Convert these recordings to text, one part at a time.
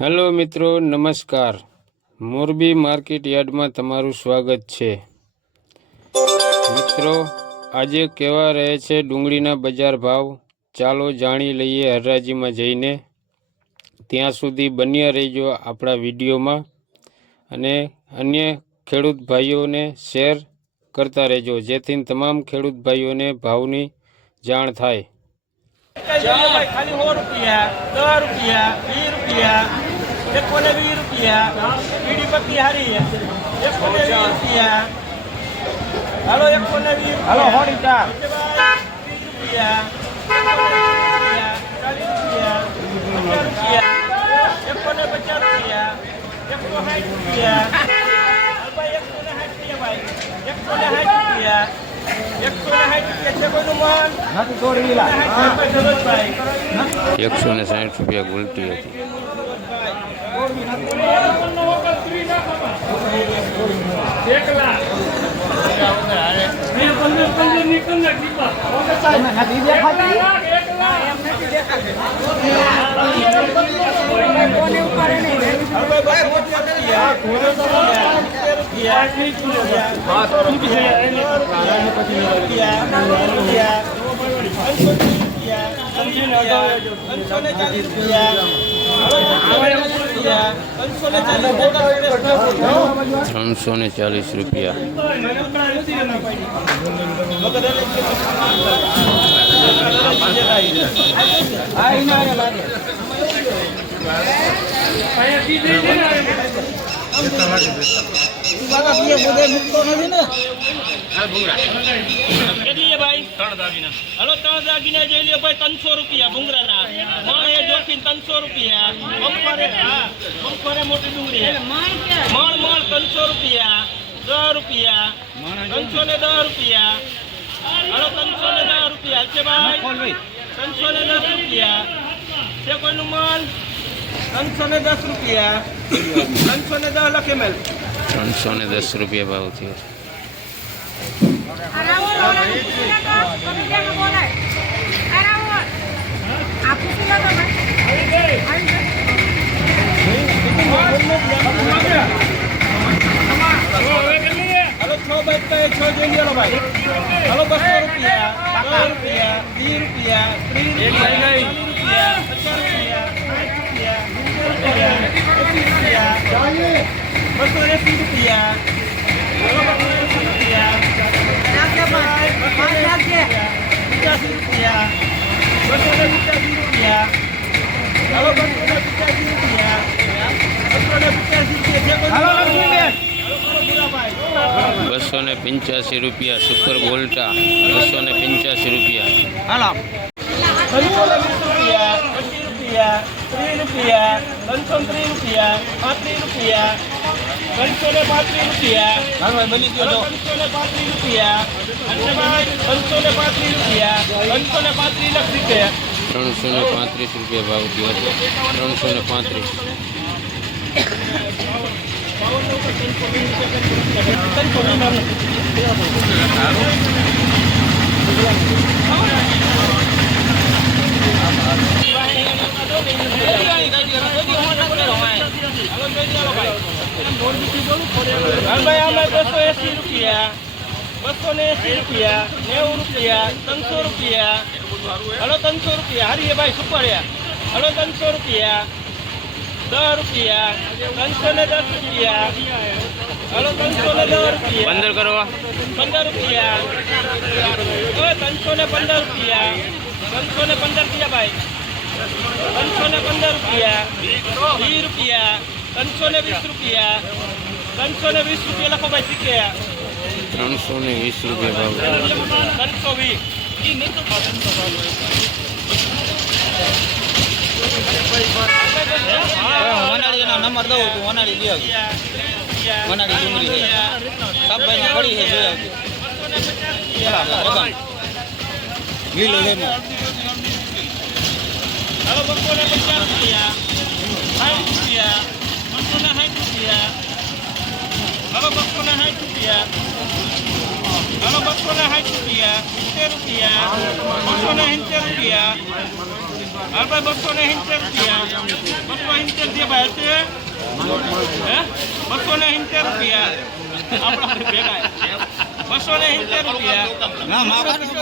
Hello મિત્રો, નમસ્કાર. Morbi market યાર્ડમાં તમારું સ્વાગત છે. મિત્રો, આજે કેવા રહે છે ડુંગળીના બજાર ભાવ? ચાલો જાણી લઈએ હરાજીમાં જઈને. ત્યાં સુધી બન્યા રહેજો આપણા વિડીયોમાં અને અન્ય ખેડૂત ભાઈઓને શેર કરતા રહેજો, જેથી તમામ ખેડૂત ભાઈઓને ભાવની જાણ થાય. ખાલી 100 રૂપિયા, 10 રૂપિયા, 20 રૂપિયા, 120 રૂપિયા, બીડી પત્તી હારી 120 રૂપિયા. હાલો 120 હાલો 104 રૂપિયા, 40 રૂપિયા, 150 રૂપિયા, 160 રૂપિયા, ભાઈ 160 રૂપિયા, ભાઈ 160 છે કોઈનું માન નથી તોડી લા 160 રૂપિયા ગુલટી હતી. ₹340 રૂપિયા. હલો 3 દાગીના જઈ લ્યો ભાઈ 300 રૂપિયા ભૂંગરાના માણે જોખીન 300 રૂપિયા બપોરે મોટી ડુંગળી મણ 300 રૂપિયા 10 રૂપિયા 310 રૂપિયા હલો 310 રૂપિયા છે ભાઈ 310 રૂપિયા છે કોઈનું માલ 310 રૂપિયા 310 લખે મેલ 310 રૂપિયા ભાવ થયો. હલો 6 બાઈક 6 જઈ લ્યો ભાઈ હલો 200 રૂપિયા 10 રૂપિયા 20 રૂપિયા 30 રૂપિયા 50 રૂપિયા 285 રૂપિયા સુપર ગોલ્ટા 285 રૂપિયા. 30 રૂપિયા 330 રૂપિયા 35 રૂપિયા 335 રૂપિયા 335 રૂપિયા 335 રૂપિયા 335 લખ રૂપિયા 335 રૂપિયા ભાવ થયો હતો. 335. ભાઈ 280 રૂપિયા 280 રૂપિયા 90 રૂપિયા 300 રૂપિયા હલો 300 રૂપિયા હારી ભાઈ સુપર હલો 300 રૂપિયા 10 રૂપિયા 310 રૂપિયા હલો 310 રૂપિયા 15 કરવા 15 રૂપિયા 315 રૂપિયા 315 રૂપિયા ભાઈ 315 રૂપિયા 20 રૂપિયા 320 રૂપિયા 320 રૂપિયા લખો ભાઈ શીખ્યા 320 રૂપિયા ભાવ 320 નંબર દઉં તું વનાડી દે વનાડી ડુંગળી સાપભાઈ પડી છે જોઈ લીલો લેમો હલો 250 રૂપિયા 60 રૂપિયા 260 રૂપિયા હલો 260 રૂપિયા હલો 260 રૂપિયા 70 રૂપિયા 280 રૂપિયા હાલ ભાઈ 270 રૂપિયા 270 દે ભાઈ હશે હે 270 રૂપિયા આપણા ભેગા 270 રૂપિયા ના મારા પછી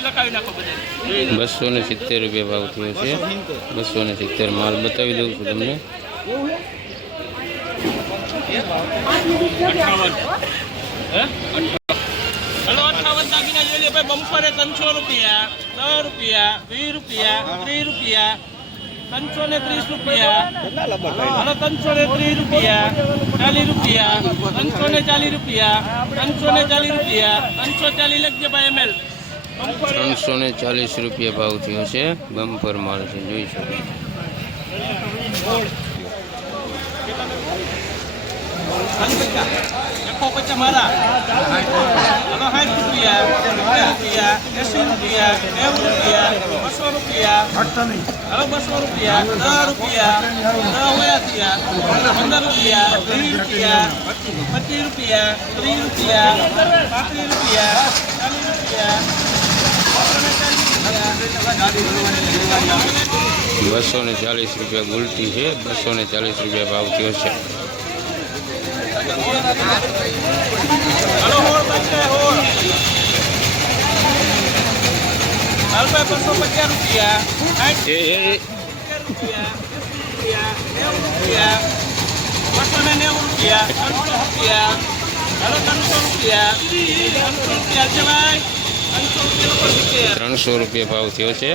લખાવી નાખો બધે 270 રૂપિયા ભાવ થયો છે 270 માલ બતાવી દઉં છું તમને 58 દાગીના જોઈ લે ભાઈ બમ્પરે 300 રૂપિયા 10 રૂપિયા 20 રૂપિયા 30 રૂપિયા 330 રૂપિયા હલો 330 રૂપિયા 40 રૂપિયા 340 રૂપિયા 340 રૂપિયા 340 લખજે ભાઈ એમએલ 340 રૂપિયા ભાવ થયો છે બમ્પર માલ છે જોઈ શકો મારા હલો 60 રૂપિયા 80 રૂપિયા 90 રૂપિયા 200 રૂપિયા હલો 200 રૂપિયા 10 રૂપિયા 10 રૂપિયા 15 રૂપિયા 20 રૂપિયા 25 રૂપિયા 30 રૂપિયા 35 રૂપિયા 240 રૂપિયા ગુલટી છે 240 રૂપિયા ભાવ થયો છે હલો હોળ બચે હોળ હાલ ભાઈ 250 રૂપિયા 60 રૂપિયા 90 રૂપિયા 290 રૂપિયા 300 રૂપિયા હલો 300 રૂપિયા 300 રૂપિયા છે ભાઈ 300 રૂપિયા ભાવ થયો છે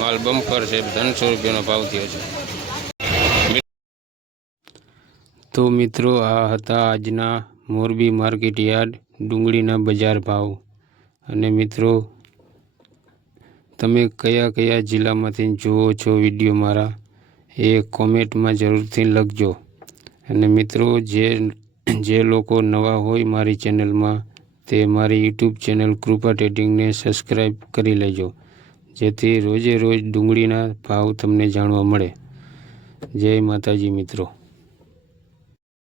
માલ બમ્પર છે 300 રૂપિયાનો ભાવ થયો છે તો મિત્રો આ હતા આજના મોરબી માર્કેટ યાર્ડ ડુંગળીના બજાર ભાવ અને મિત્રો તમે કયા કયા જિલ્લામાંથી જુઓ છો વિડીયો મારા એ કોમેન્ટમાં જરૂરથી લખજો અને મિત્રો જે લોકો નવા હોય મારી ચેનલમાં તે મારી યુટ્યુબ ચેનલ કૃપા ટ્રેડિંગને સબસ્ક્રાઈબ કરી લેજો જેથી રોજે રોજ ડુંગળીના ભાવ તમને જાણવા મળે જય માતાજી મિત્રો।